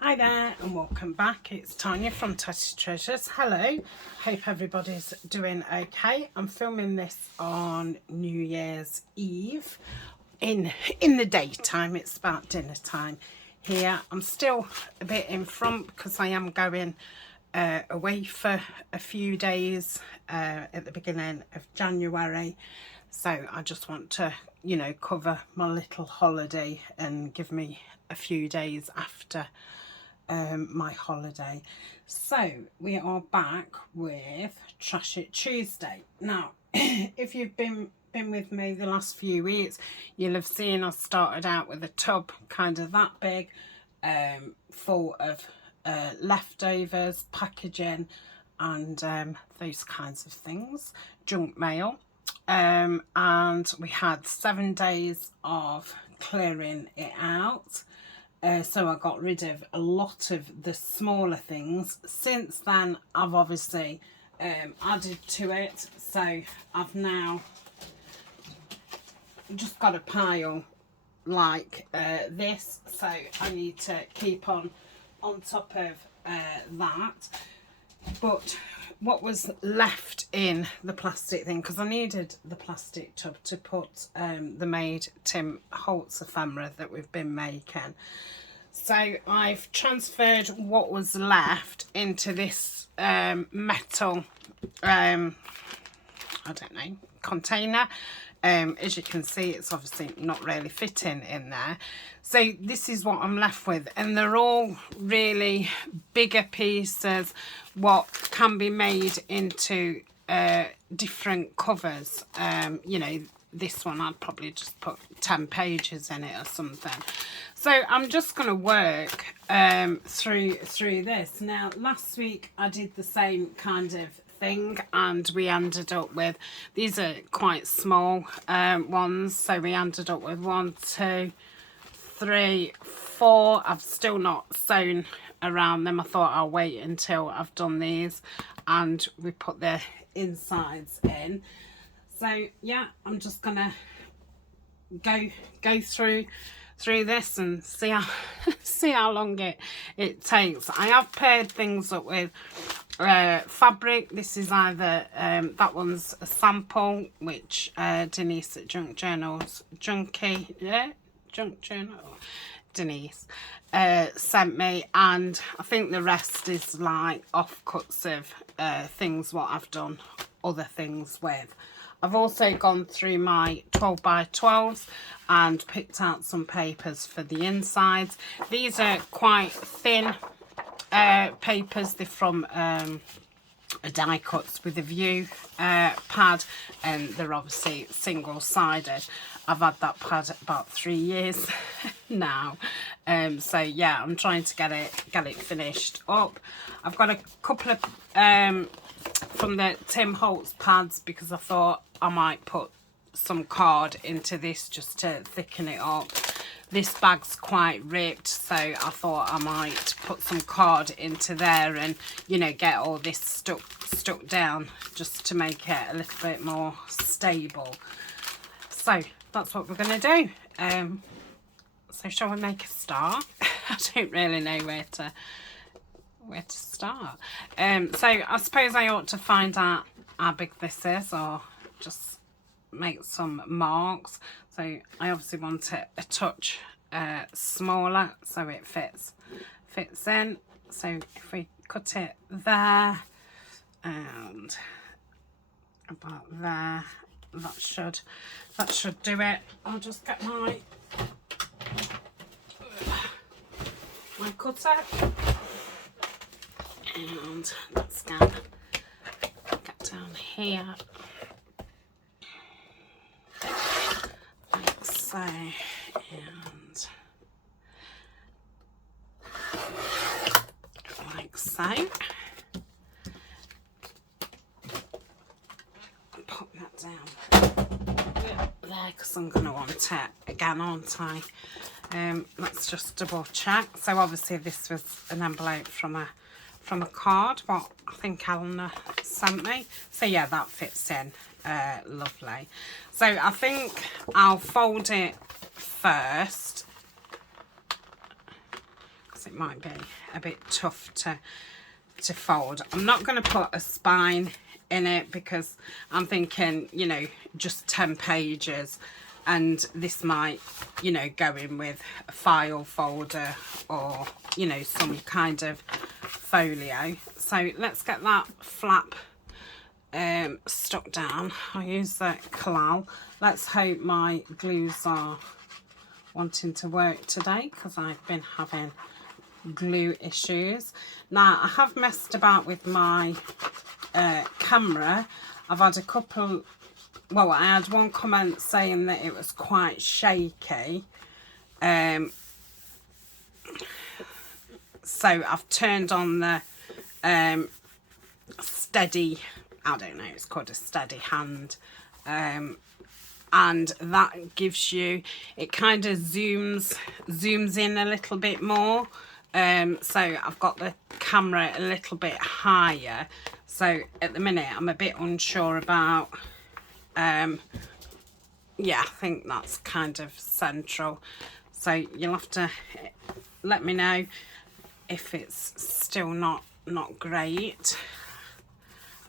Hi there and welcome back. It's Tania from Tatty Treasures. Hello, hope everybody's doing okay. I'm filming this on New Year's Eve in the daytime. It's about dinner time here. I'm still a bit in front because I am going away for a few days at the beginning of January. So I just want to, cover my little holiday and give me a few days after my holiday. So we are back with Trash It Tuesday. Now, if you've been with me the last few weeks, you'll have seen I started out with a tub kind of that big, full of leftovers, packaging, and those kinds of things, junk mail. And we had 7 days of clearing it out. So I got rid of a lot of the smaller things. Since then, I've obviously added to it. So I've now just got a pile like this. So I need to keep on top of that. But what was left in the plastic thing, because I needed the plastic tub to put the made Tim Holtz ephemera that we've been making. So I've transferred what was left into this metal, I don't know, container. As you can see, it's obviously not really fitting in there. So this is what I'm left with, and they're all really bigger pieces what can be made into different covers. This one I'd probably just put 10 pages in it or something. So I'm just going to work through this. Now, last week I did the same kind of thing, and we ended up with, these are quite small ones, so we ended up with 1, 2, 3, 4. I've still not sewn around them. I thought I'll wait until I've done these, and we put the insides in. So yeah, I'm just gonna go through this and see how see how long it takes. I have paired things up with fabric. This is either that one's a sample, which Denise at Junk Journal Denise sent me, and I think the rest is like offcuts of things what I've done other things with. I've also gone through my 12 by 12s and picked out some papers for the insides. These are quite thin papers. They're from a die cuts with a view pad, and they're obviously single-sided. I've had that pad about 3 years now, so yeah, I'm trying to get it finished up. I've got a couple of from the Tim Holtz pads, because I thought I might put some card into this just to thicken it up. This bag's quite ripped, so I thought I might put some card into there and, get all this stuck down just to make it a little bit more stable. So that's what we're going to do. So shall we make a start? I don't really know where to start. So I suppose I ought to find out how big this is, or just make some marks. So I obviously want it a touch smaller so it fits in. So if we cut it there and about there, that should do it. I'll just get my cutter, and let's get down here like so, and like so. Pop that down there, because I'm going to want it again, aren't I? Let's just double check. So obviously this was an envelope from a card what I think Eleanor sent me. So yeah, that fits in lovely. So I think I'll fold it first, because it might be a bit tough to fold. I'm not going to put a spine in it because I'm thinking, you know, just 10 pages, and this might, you know, go in with a file folder or, you know, some kind of folio. So let's get that flap stuck down. I'll use the Collal. Let's hope my glues are wanting to work today, because I've been having glue issues. Now, I have messed about with my camera. I've had a couple, well, I had one comment saying that it was quite shaky. So I've turned on the steady, I don't know, it's called a steady hand. And that gives you, it kind of zooms in a little bit more. So I've got the camera a little bit higher. So at the minute I'm a bit unsure about, yeah, I think that's kind of central. So you'll have to let me know if it's still not great.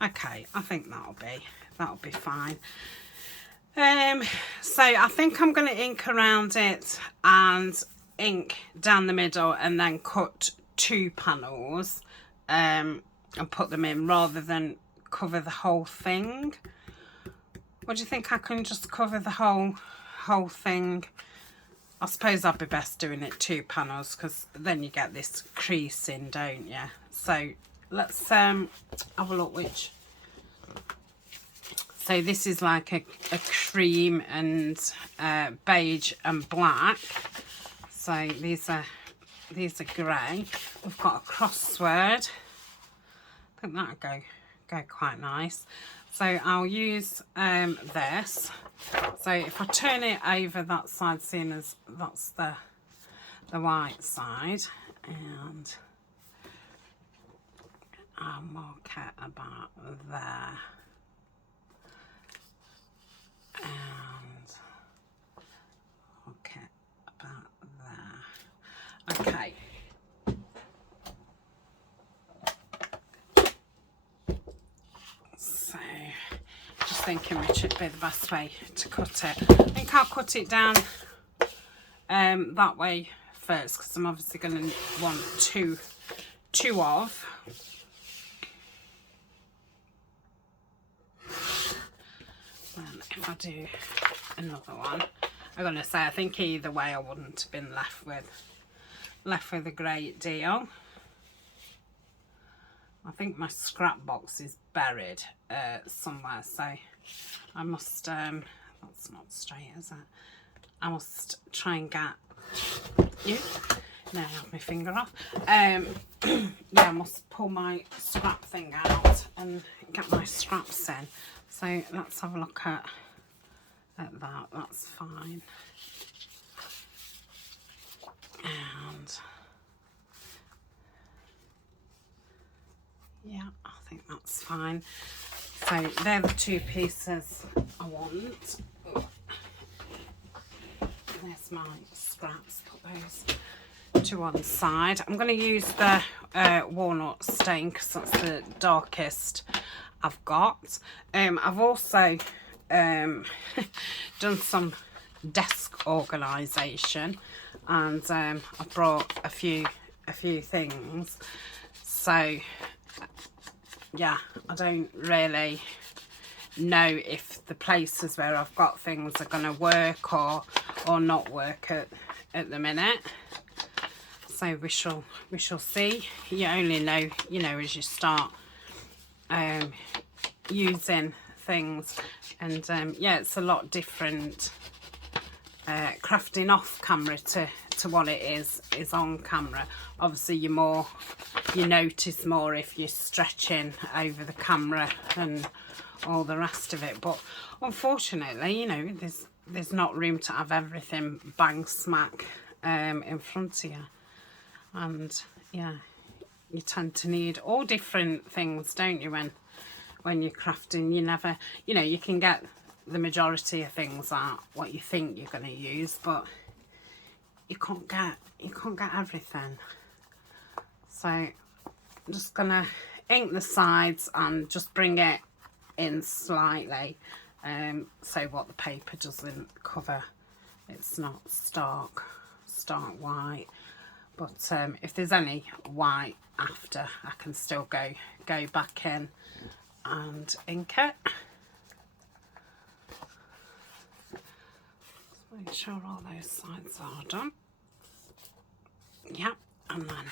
Okay, I think that'll be fine. So I think I'm going to ink around it and ink down the middle, and then cut 2 panels and put them in, rather than cover the whole thing. What do you think? I can just cover the whole thing? I suppose I'd be best doing it 2 panels, because then you get this creasing, don't you? So let's have a look which. So this is like a cream and beige and black. So these are grey. We've got a crossword. I think that'll go quite nice. So I'll use this. So if I turn it over that side, seeing as that's the white side, and I'll mark it about there. And okay, about there. Okay. So just thinking which would be the best way to cut it. I think I'll cut it down that way first, because I'm obviously going to want two of. If I do another one, I'm gonna say I think either way I wouldn't have been left with a great deal. I think my scrap box is buried somewhere, so I must that's not straight, is it? I must try and get you. No, I have my finger off. Yeah, I must pull my scrap thing out and get my scraps in. So let's have a look at that. That's fine. And yeah, I think that's fine. So they're the 2 pieces I want. There's my scraps. Put those to one side. I'm going to use the walnut stain, because that's the darkest I've got. I've also done some desk organisation, and I've brought a few things. So yeah, I don't really know if the places where I've got things are going to work or not work at the minute. So we shall see. You only know, you know, as you start using things, and yeah, it's a lot different crafting off camera to what it is on camera. Obviously you notice more if you're stretching over the camera and all the rest of it, but unfortunately, you know, there's not room to have everything bang smack in front of you, and yeah, you tend to need all different things, don't you, when you're crafting. You never, you know, you can get the majority of things out what you think you're going to use, but you can't get everything. So I'm just going to ink the sides and just bring it in slightly, so what the paper doesn't cover, it's not stark white. But if there's any white after, I can still go back in and ink it. Make sure all those sides are done. Yep, and then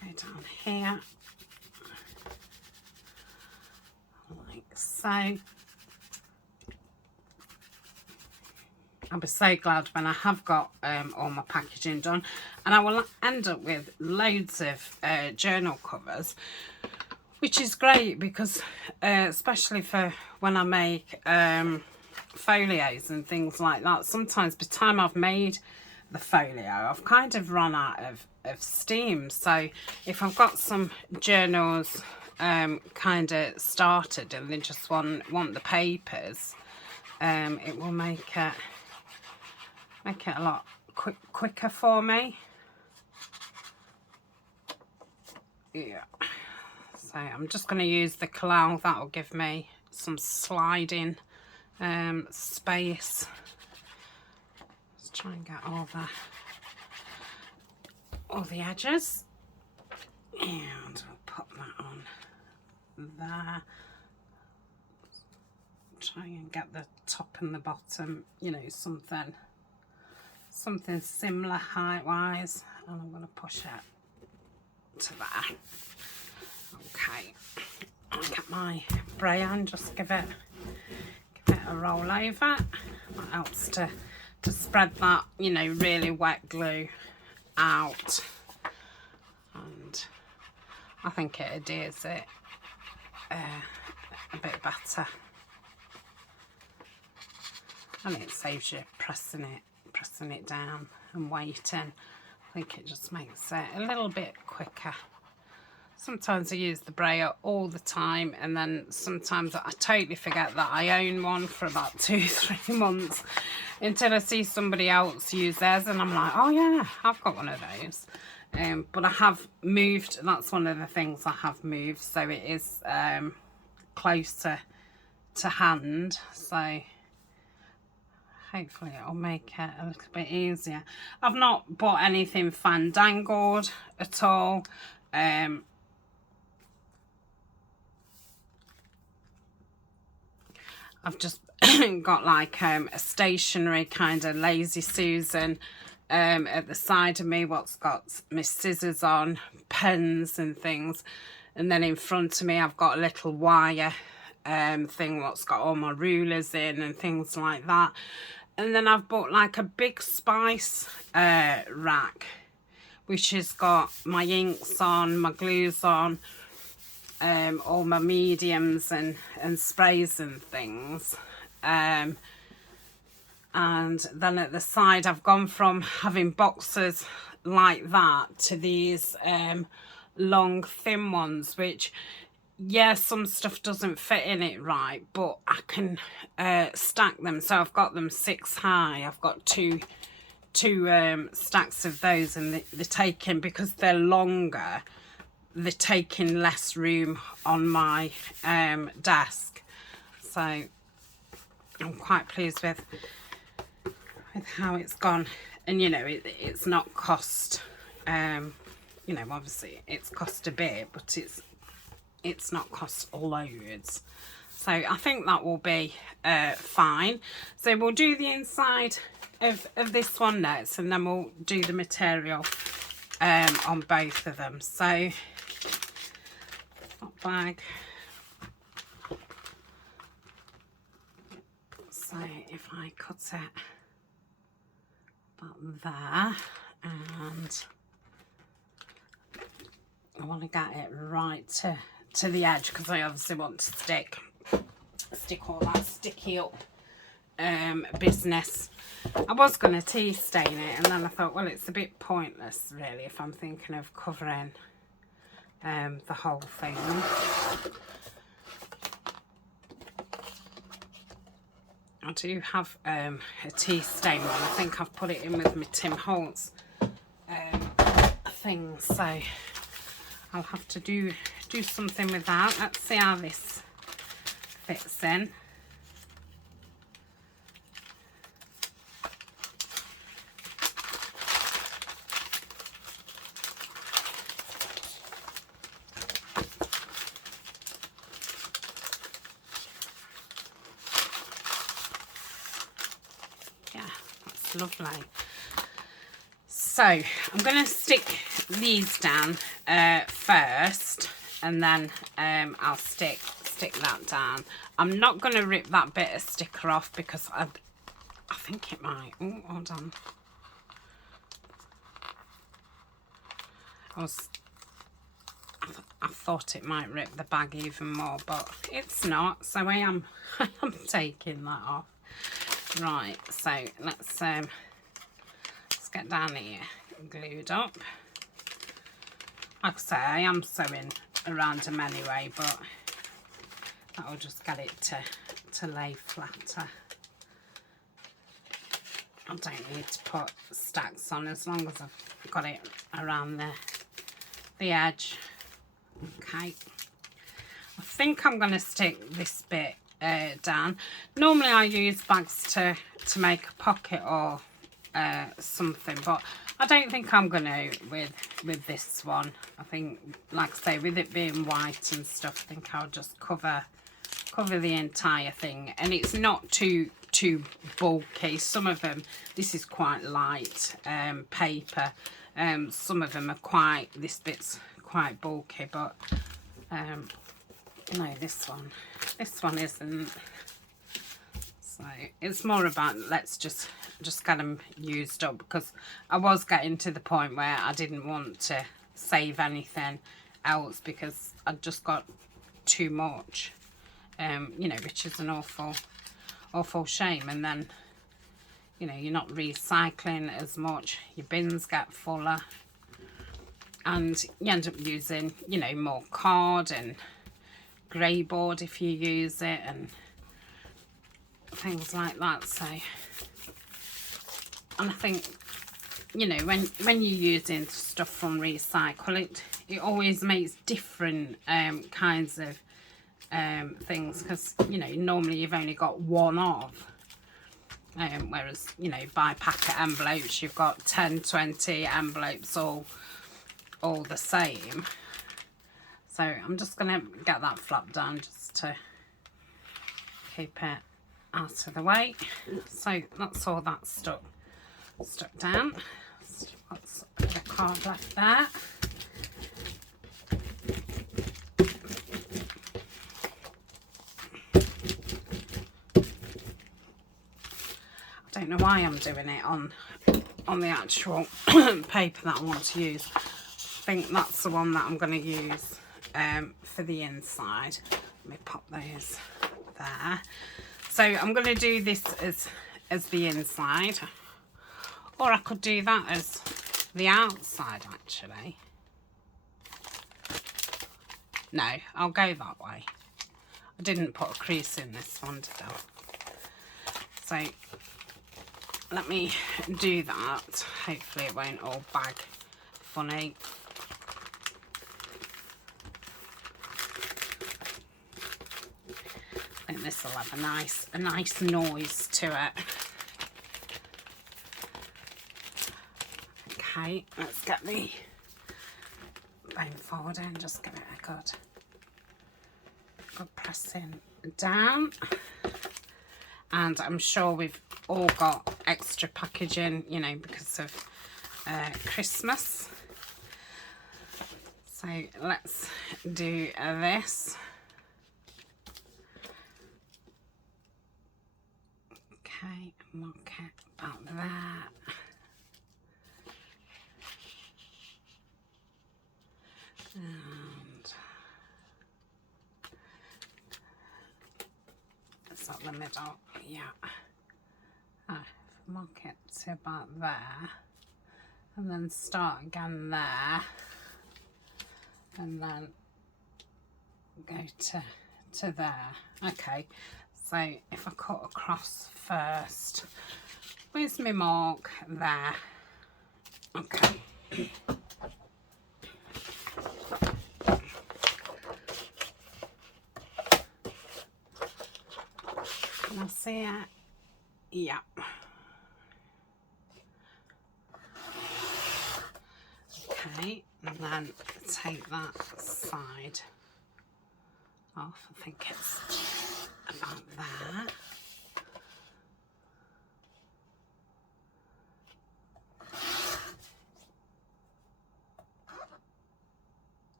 go down here like so. I'll be so glad when I have got all my packaging done, and I will end up with loads of journal covers, which is great because especially for when I make folios and things like that, sometimes by the time I've made the folio I've kind of run out of steam. So if I've got some journals kind of started and they just want the papers, it will make it a lot quicker for me. Yeah, so I'm just going to use the Collage. That will give me some sliding space. Let's try and get all the edges, and we'll put that on there. Try and get the top and the bottom, you know, something similar height wise, and I'm going to push it to there. Okay, I'll get my brayer, just give it a roll over. That helps to spread that, you know, really wet glue out, and I think it adheres it a bit better, and it saves you pressing it down and waiting. I think it just makes it a little bit quicker. Sometimes I use the brayer all the time, and then sometimes I totally forget that I own one for about 2-3 months until I see somebody else use theirs, and I'm like, oh yeah, I've got one of those. But I have moved. That's one of the things I have moved, so it is closer to hand, so hopefully it'll make it a little bit easier. I've not bought anything fandangled at all. I've just got like a stationary kind of Lazy Susan at the side of me, what's got my scissors on, pens and things, and then in front of me I've got a little wire thing what's got all my rulers in and things like that. And then I've bought like a big spice rack, which has got my inks on, my glues on, all my mediums and sprays and things. And then at the side I've gone from having boxes like that to these long thin ones, which, yeah, some stuff doesn't fit in it right, but I can stack them. So I've got them 6 high. I've got two stacks of those, and they're taking, because they're longer, they're taking less room on my desk. So I'm quite pleased with how it's gone. And you know, it's not cost, you know, obviously it's cost a bit, but it's not cost loads. So I think that will be fine. So we'll do the inside of this one next, and then we'll do the material on both of them. So that bag. So if I cut it about there, and I want to get it right to the edge, because I obviously want to stick all that sticky up business. I was going to tea stain it, and then I thought, well, it's a bit pointless really if I'm thinking of covering the whole thing. I do have a tea stain one. I think I've put it in with my Tim Holtz things, so I'll have to do something with that. Let's see how this fits in. Yeah, that's lovely. So I'm going to stick these down first, and then I'll stick that down. I'm not going to rip that bit of sticker off because I think it might. Oh, hold on. I thought it might rip the bag even more, but it's not. So I'm taking that off. Right. So let's get down here glued up. Like I say, I am sewing around them anyway, but that will just get it to lay flatter. I don't need to put stacks on as long as I've got it around the edge. Okay, I think I'm going to stick this bit down. Normally I use bags to make a pocket or something, but I don't think I'm going to with this one. I think, like I say, with it being white and stuff, I think I'll just cover the entire thing, and it's not too bulky. Some of them, this is quite light paper, some of them are quite, this bit's quite bulky, but no, this one isn't. So it's more about let's just get them used up, because I was getting to the point where I didn't want to save anything else because I'd just got too much, you know, which is an awful shame. And then, you know, you're not recycling as much, your bins get fuller, and you end up using, you know, more card and grey board if you use it and things like that. So, and I think, you know, when you're using stuff from recycle, it always makes different kinds of things, because, you know, normally you've only got one of, whereas, you know, by packet envelopes you've got 10, 20 envelopes all the same. So I'm just going to get that flap down just to keep it out of the way. So that's all that stuck down. That's a bit of card left there. I don't know why I'm doing it on the actual paper that I want to use. I think that's the one that I'm going to use for the inside. Let me pop those there. So I'm going to do this as the inside, or I could do that as the outside actually. No, I'll go that way. I didn't put a crease in this one, did I? So let me do that. Hopefully it won't all bag funny. I think this will have a nice noise to it. Okay, let's get the bone forward and just give it a good pressing down. And I'm sure we've all got extra packaging, you know, because of Christmas. So let's do this. Okay, mark it about that. And it's at the middle, yeah. Mark it to about there, and then start again there, and then go to there. Okay, so if I cut across first, where's my mark? There. Okay. see it? Yeah. Okay, and then take that side off. I think it's about there.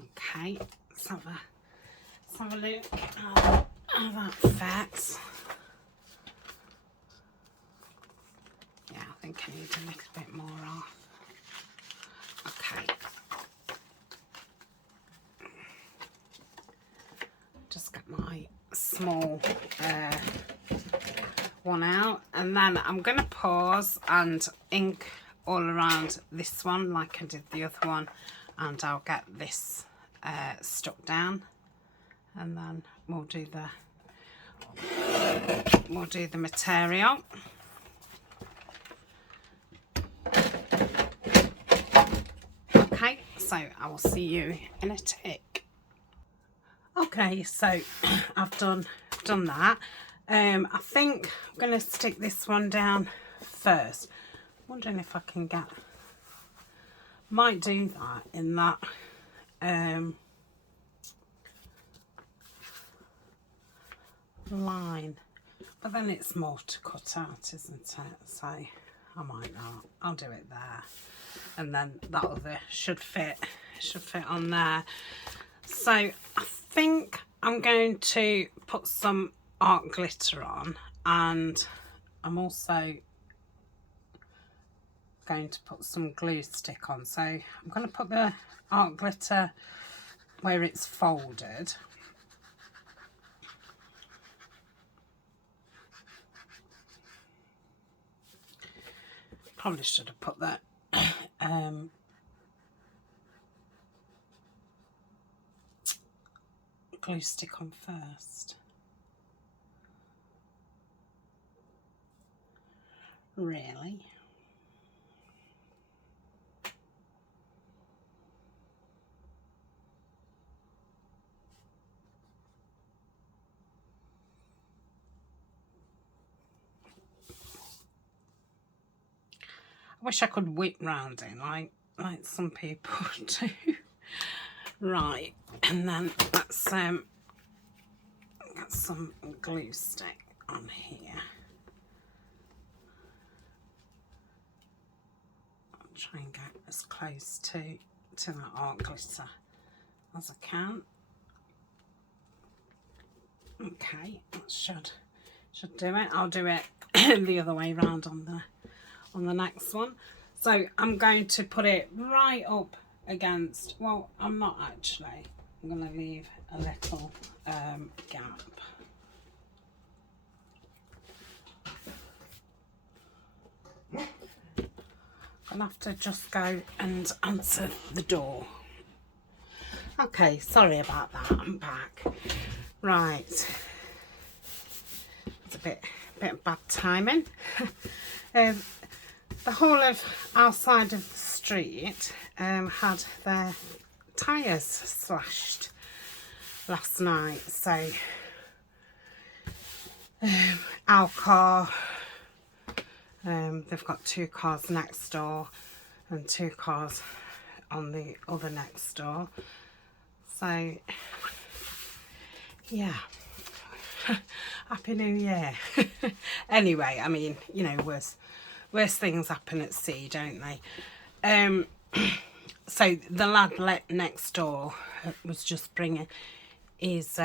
Okay, let's have a look at how that fits. Yeah, I think I need a little bit more off. Okay. Just get my small one out, and then I'm going to pause and ink all around this one like I did the other one, and I'll get this stuck down, and then we'll do the material. Okay, so I will see you in a tick. Okay, so I've done that. I think I'm going to stick this one down first. Wondering if I can get, might do that in that line, but then it's more to cut out, isn't it? So I might not. I'll do it there, and then that other should fit on there. So I think I'm going to put some art glitter on, and I'm also going to put some glue stick on. So I'm going to put the art glitter where it's folded. Probably should have put that glue stick on first. Really? I wish I could whip round it like some people do. Right, and then let's get some glue stick on here. I'll try and get as close to that art glitter as I can. Okay, that should do it. I'll do it the other way around on the next one. So I'm going to put it right up against, well, I'm not actually, I'm going to leave a little gap. I'll have to just go and answer the door. Okay, sorry about that, I'm back. Right, it's a bit bad timing. The whole of our side of the street had their tyres slashed last night, so our car, they've got 2 cars next door and 2 cars on the other next door, so yeah. Happy New Year. Anyway, I mean, you know, worse things happen at sea, don't they? So the lad next door was just bringing, he's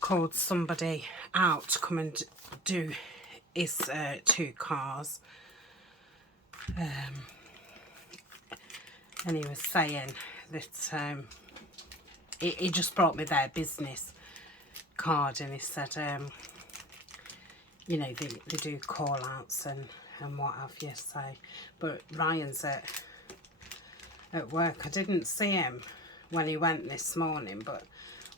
called somebody out to come and do his 2 cars, and he was saying that he just brought me their business card, and he said you know, they do call outs and what have you. So, but Ryan's at work. I didn't see him when he went this morning, but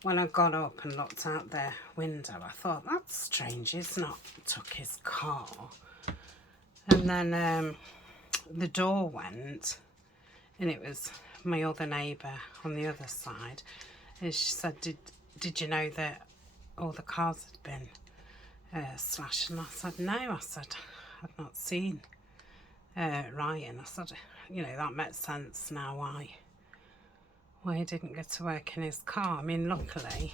when I got up and looked out the window, I thought, that's strange, he's not took his car. And then the door went, and it was my other neighbour on the other side, And she said, did you know that all the cars had been slashed? And I said, no. I said, I'd not seen Ryan. I said, you know, that makes sense now why he didn't get to work in his car. I mean, luckily,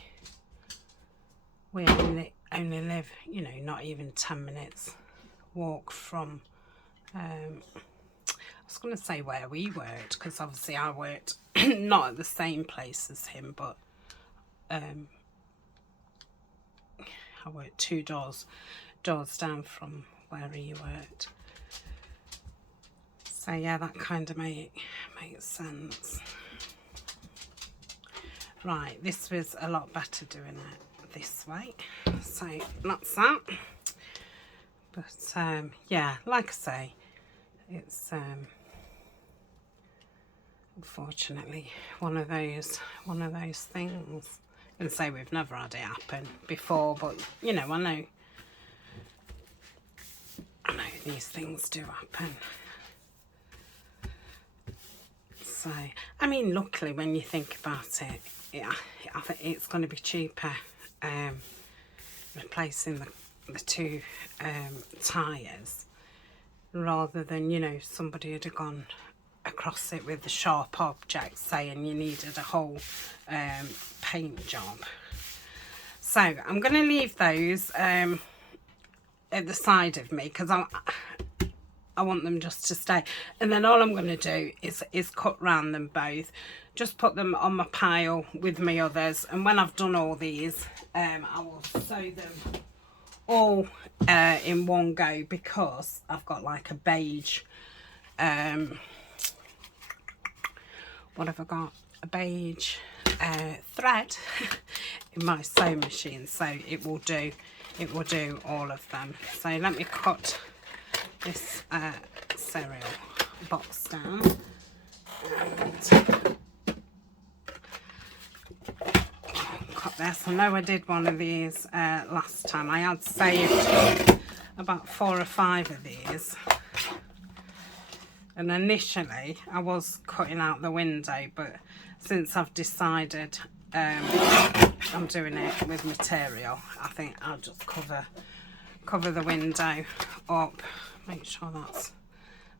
we only live, you know, not even 10 minutes walk from, I was going to say where we worked, because obviously I worked not at the same place as him, but I worked 2 doors down from where he worked. So yeah, that kind of makes sense. Right, this was a lot better doing it this way. So that's that. But yeah, like I say, it's unfortunately one of those things. I can say we've never had it happen before, but you know, I know these things do happen. So, I mean, luckily when you think about it, I think it's going to be cheaper replacing the 2 tyres, rather than, you know, somebody had gone across it with a sharp object saying you needed a whole paint job. So I'm going to leave those at the side of me, because I want them just to stay, and then all I'm going to do is cut round them both, just put them on my pile with my others, and when I've done all these I will sew them all in one go, because I've got like a beige what have I got, a beige thread in my sewing machine, so it will do all of them. So let me cut this cereal box down, and cut this. I know I did one of these last time. I had saved about 4 or 5 of these, and initially I was cutting out the window, but since I've decided I'm doing it with material, I think I'll just cover the window up. Make sure that's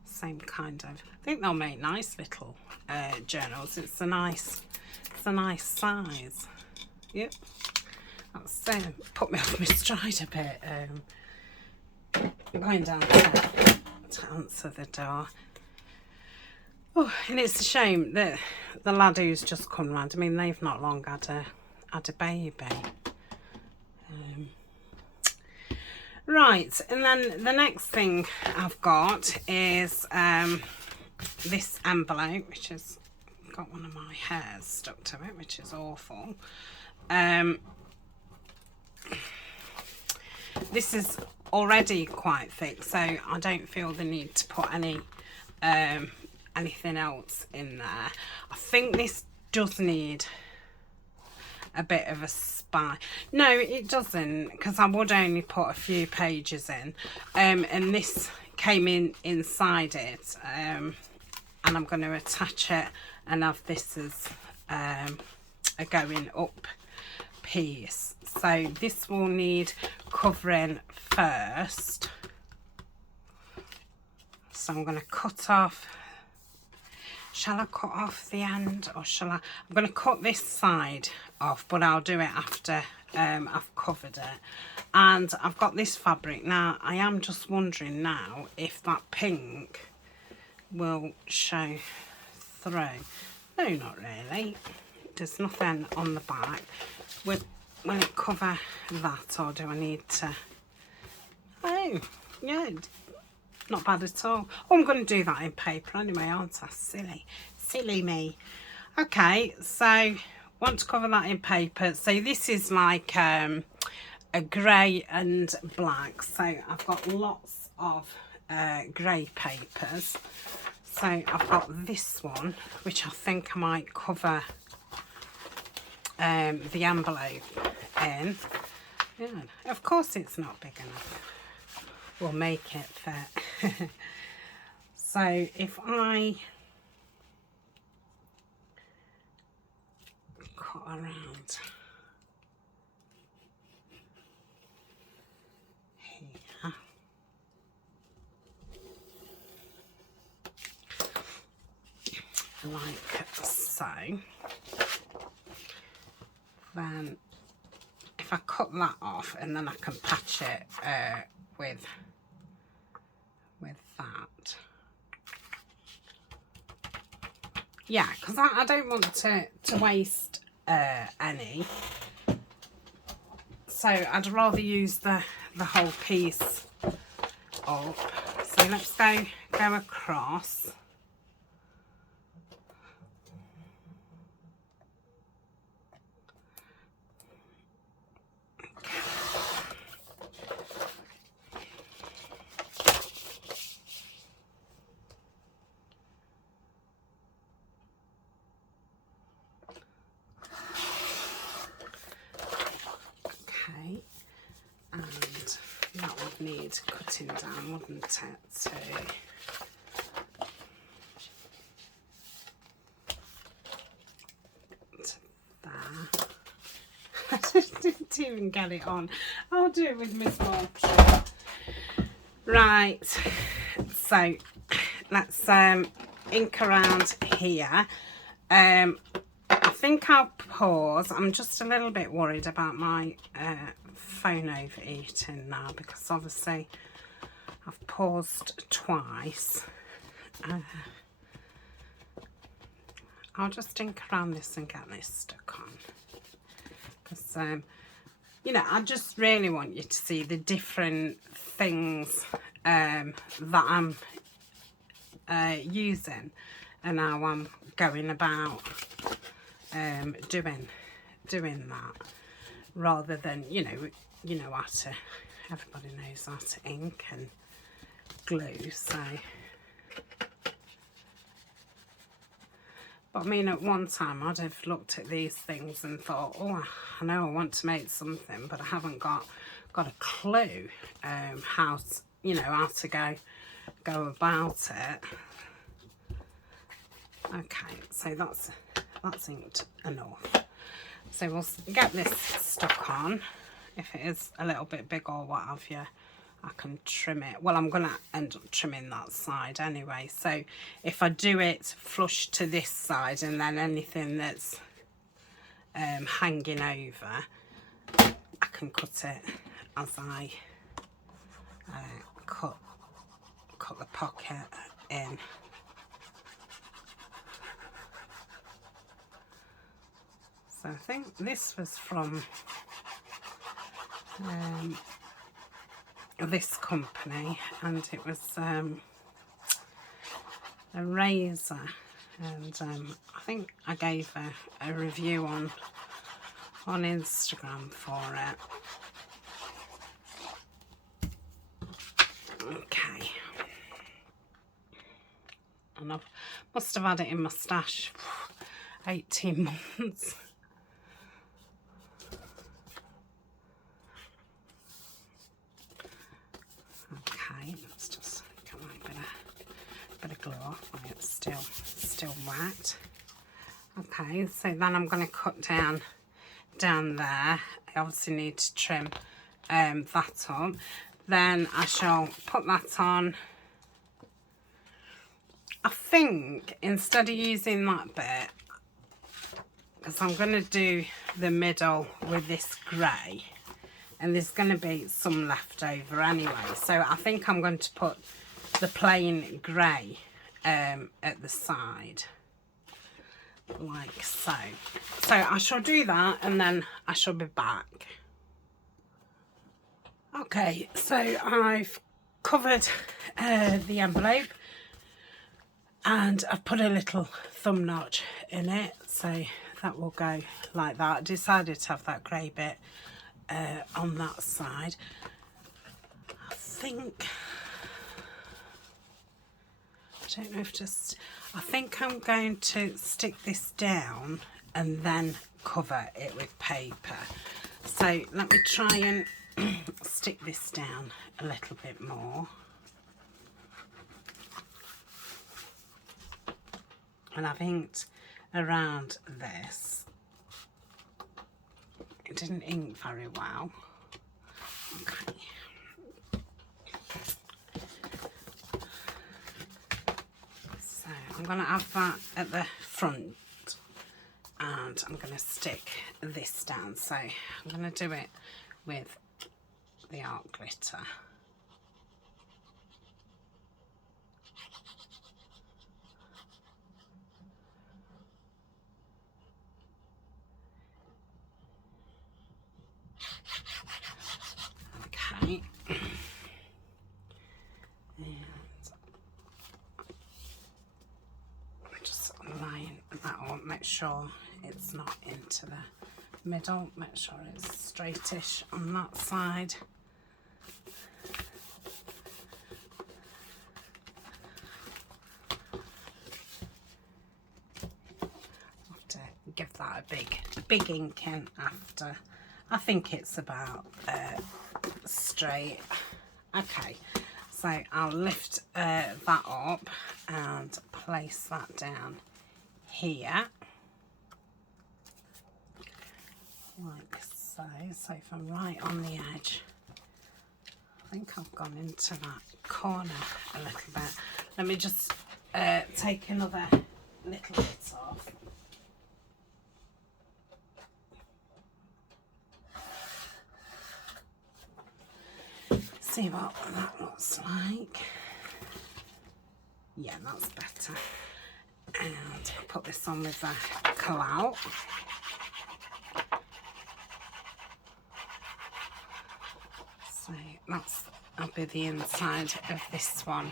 same kind of. I think they'll make nice little journals. It's a nice size. Yep. That's put me off my stride a bit. Going down to answer the door. Oh, and it's a shame that the lad who's just come round, I mean, they've not long had a baby. Right, and then the next thing I've got is this envelope, which has got one of my hairs stuck to it, which is awful. This is already quite thick, so I don't feel the need to put any anything else in there. I think this does need a bit of a spine. No, it doesn't, because I would only put a few pages in, and this came inside it, and I'm going to attach it and have this as a going up piece. So this will need covering first, so I'm going to cut off. Shall I cut off the end, or shall I? I'm going to cut this side off, but I'll do it after I've covered it. And I've got this fabric. Now, I am just wondering now if that pink will show through. No, not really. There's nothing on the back. Will it cover that, or do I need to? Oh, yeah. Not bad at all. Oh, I'm going to do that in paper anyway, aren't I? Silly me. Okay, so want to cover that in paper. So this is like a grey and black. So I've got lots of grey papers. So I've got this one, which I think I might cover the envelope in. Yeah, of course it's not big enough. We'll make it fit. So if I cut around here. Like so. Then if I cut that off, and then I can patch it with that. Yeah, because I don't want to waste any. So I'd rather use the whole piece up. So let's go across. Need cutting down, wouldn't it? So there. I didn't even get it on. I'll do it with Miss Martin. Right. So let's ink around here. I think I'll pause. I'm just a little bit worried about my phone overeating now, because obviously I've paused twice. I'll just ink around this and get this stuck on, because you know, I just really want you to see the different things that I'm using and how I'm going about doing that, rather than you know how to, everybody knows how to ink and glue. So but I mean, at one time I'd have looked at these things and thought, oh, I know I want to make something, but I haven't got a clue how to, how to go about it. Okay, so that's inked enough. So we'll get this stuck on. If it is a little bit big or what have you, I can trim it. Well, I'm going to end up trimming that side anyway. So if I do it flush to this side, and then anything that's hanging over, I can cut it as I cut the pocket in. So I think this was from this company, and it was a razor, and I think I gave a review on Instagram for it. Okay, and I must have had it in my stash 18 months. Okay, let's just get a bit of glue off while it's still wet. Okay, so then I'm going to cut down there. I obviously need to trim that up. Then I shall put that on. I think instead of using that bit, because I'm going to do the middle with this grey, and there's going to be some left over anyway, so I think I'm going to put the plain grey at the side, like so. So I shall do that, and then I shall be back. Okay, so I've covered the envelope, and I've put a little thumb notch in it, so that will go like that. I decided to have that grey bit on that side. I don't know if I think I'm going to stick this down and then cover it with paper. So let me try and stick this down a little bit more. And I've inked around this. didn't ink very well. Okay. So I'm going to have that at the front, and I'm going to stick this down. So I'm going to do it with the art glitter. Okay. And just line that up, make sure it's not into the middle, make sure it's straightish on that side. Have to give that a big ink in after. I think it's about straight. Okay, so I'll lift that up and place that down here like so. So if I'm right on the edge, I think I've gone into that corner a little bit. Let me just take another little bit off. See what that looks like. Yeah, that's better. And I'll put this on with a Collage. So that'll be the inside of this one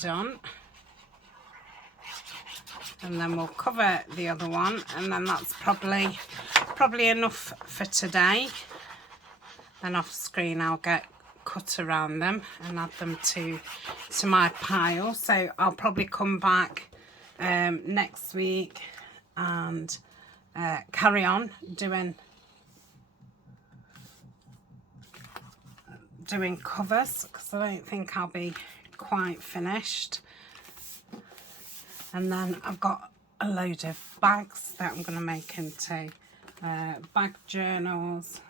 done. And then we'll cover the other one, and then that's probably enough for today. Then off screen I'll get cut around them and add them to my pile. So I'll probably come back next week and carry on doing covers, because I don't think I'll be quite finished. And then I've got a load of bags that I'm going to make into bag journals.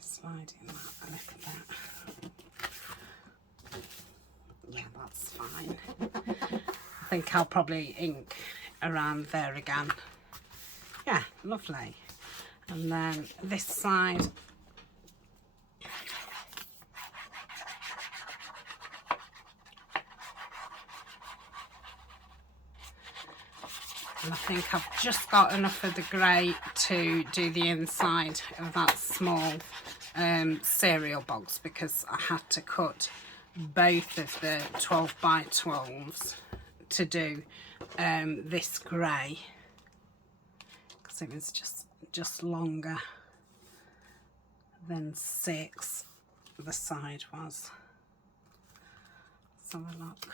Sliding that a little bit. Yeah, that's fine. I think I'll probably ink around there again. Yeah, lovely. And then this side, and I think I've just got enough of the grey to do the inside of that small cereal box, because I had to cut both of the 12 by 12s to do this grey, because it was just longer than 6 the side was. So look,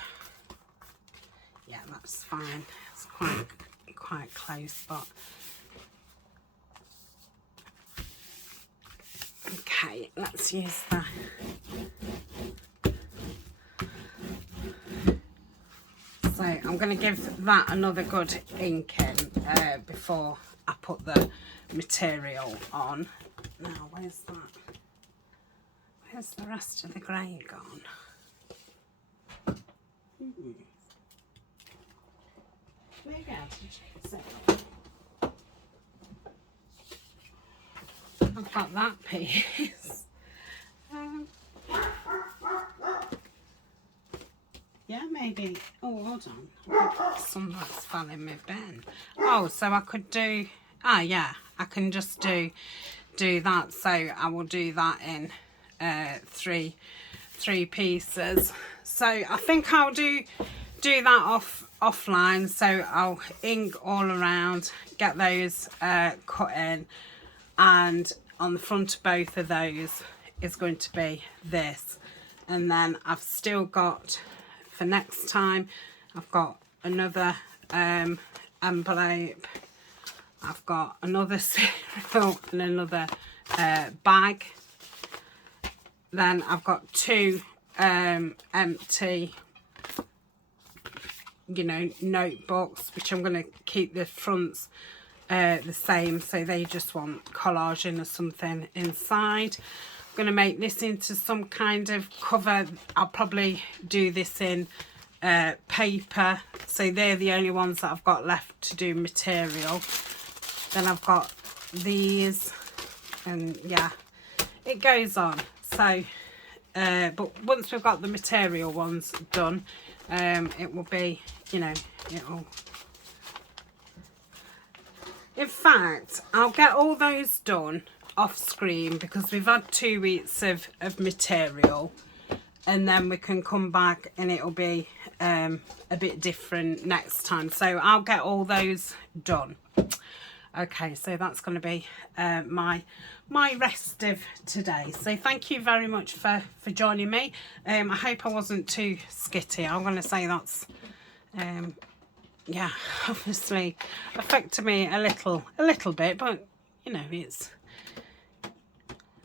yeah, that's fine. It's quite close, but okay, let's use that. So I'm going to give that another good ink in before I put the material on. Now, where's that? Where's the rest of the grey gone? Maybe I'll change it. I've got that piece. Yeah, maybe. Oh, hold on. I've got some that's fell in my bin. Oh, so I could do. Ah, yeah. I can just do that. So I will do that in three pieces. So I think I'll do that offline. So I'll ink all around, get those cut in, and on the front of both of those is going to be this. And then I've still got, for next time, I've got another envelope, I've got another cereal and another bag. Then I've got 2 empty you know, notebooks, which I'm going to keep the fronts the same, so they just want collaging or something inside. I'm going to make this into some kind of cover. I'll probably do this in paper, so they're the only ones that I've got left to do material. Then I've got these, and yeah, it goes on. So but once we've got the material ones done, it will be, you know, it'll, in fact, I'll get all those done off screen, because we've had 2 weeks of material, and then we can come back and it'll be a bit different next time. So I'll get all those done. Okay, so that's going to be my rest of today. So thank you very much for joining me. I hope I wasn't too skitty. I'm going to say that's yeah, obviously affected me a little bit, but you know, it's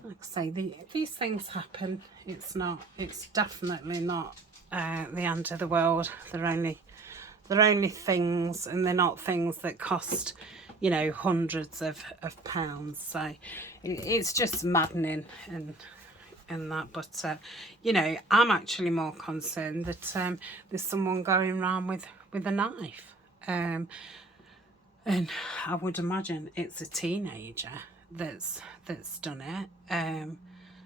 like I say, these things happen. It's definitely not the end of the world. They're only things, and they're not things that cost, you know, hundreds of pounds. So it's just maddening and that, but you know, I'm actually more concerned that there's someone going around with a knife, and I would imagine it's a teenager that's done it.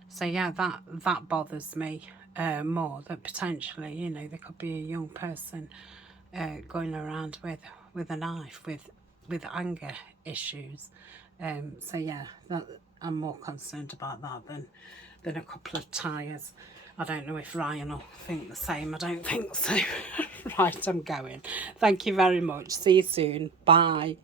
So yeah, that bothers me more, that potentially, you know, there could be a young person going around with a knife with anger issues. So yeah, I'm more concerned about that than a couple of tyres. I don't know if Ryan will think the same. I don't think so. Right, I'm going. Thank you very much. See you soon. Bye.